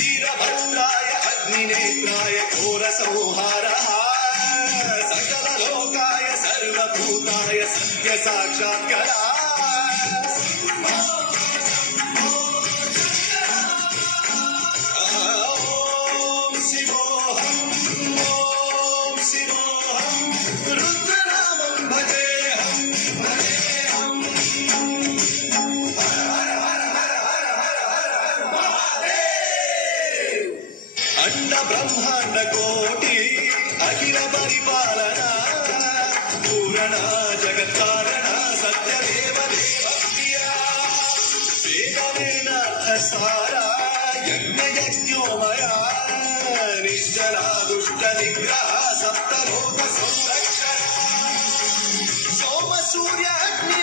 वीरभद्राय अग्निनेत्राय घोरसंहारः सकललोकाय सर्वभूताय सत्यसाक्षात्करः अंड ब्रह्मांड कोटि अखिल परिपालना पूरण जगत्कारण सत्यदेव देवप्रिया वेदवेदार्थ सारा यज्ञ यज्ञोमया निश्चला दुष्ट निग्रह सप्तलोक संरक्षण सोम सूर्य अग्नि